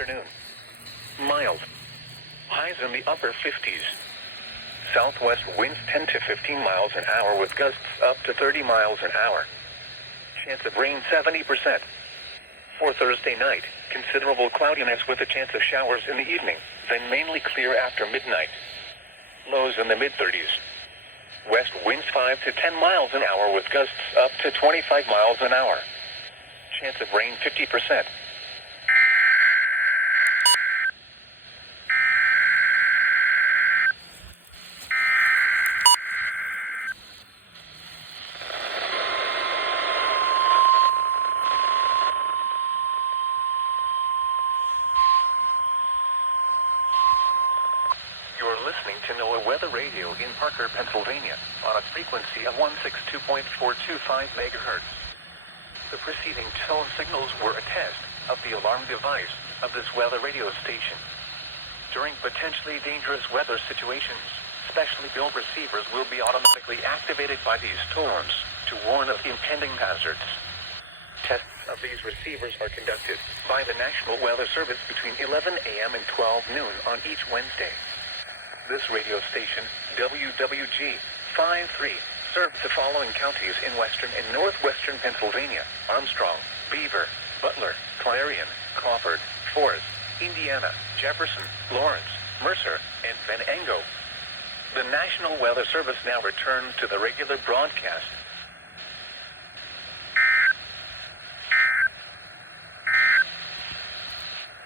Afternoon. Mild. Highs in the upper 50s. Southwest winds 10 to 15 miles an hour with gusts up to 30 miles an hour. Chance of rain 70%. For Thursday night, considerable cloudiness with a chance of showers in the evening, then mainly clear after midnight. Lows in the mid-30s. West winds 5 to 10 miles an hour with gusts up to 25 miles an hour. Chance of rain 50%. You're listening to NOAA Weather Radio in Parker, Pennsylvania, on a frequency of 162.425 megahertz. The preceding tone signals were a test of the alarm device of this weather radio station. During potentially dangerous weather situations, specially built receivers will be automatically activated by these storms to warn of impending hazards. Tests of these receivers are conducted by the National Weather Service between 11 a.m. and 12 noon on each Wednesday. This radio station, WWG 53, serves the following counties in western and northwestern Pennsylvania: Armstrong, Beaver, Butler, Clarion, Crawford, Forest, Indiana, Jefferson, Lawrence, Mercer, and Venango. The National Weather Service now returns to the regular broadcast.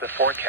The forecast.